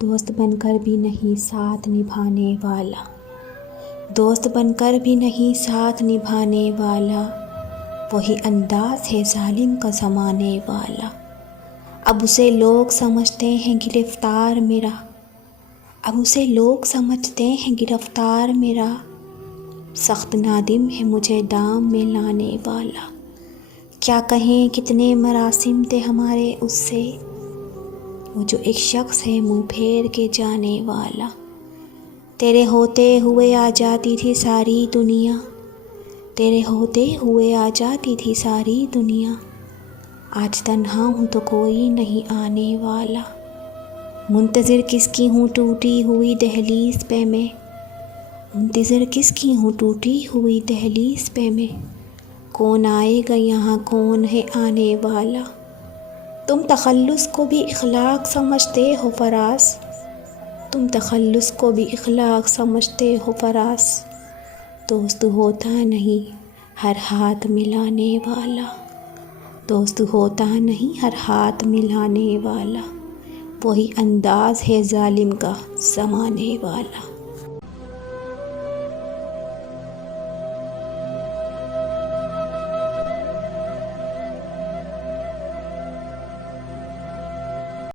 دوست بن کر بھی نہیں ساتھ نبھانے والا، دوست بن کر بھی نہیں ساتھ نبھانے والا، وہی انداز ہے ظالم کا زمانے والا۔ اب اسے لوگ سمجھتے ہیں گرفتار میرا، اب اسے لوگ سمجھتے ہیں گرفتار میرا، سخت نادم ہے مجھے دام میں لانے والا۔ کیا کہیں کتنے مراسم تھے ہمارے اس سے، وہ جو ایک شخص ہے منہ پھیر کے جانے والا۔ تیرے ہوتے ہوئے آ جاتی تھی ساری دنیا، تیرے ہوتے ہوئے آ جاتی تھی ساری دنیا، آج تنہا ہوں تو کوئی نہیں آنے والا۔ منتظر کس کی ہوں ٹوٹی ہوئی دہلیز پہ میں، منتظر کس کی ہوں ٹوٹی ہوئی دہلیز پہ میں، کون آئے گا یہاں کون ہے آنے والا۔ تم تخلص کو بھی اخلاق سمجھتے ہو فراز، تم تخلص کو بھی اخلاق سمجھتے ہو فراز، دوست ہوتا نہیں ہر ہاتھ ملانے والا، دوست ہوتا نہیں ہر ہاتھ ملانے والا، وہی انداز ہے ظالم کا زمانے والا۔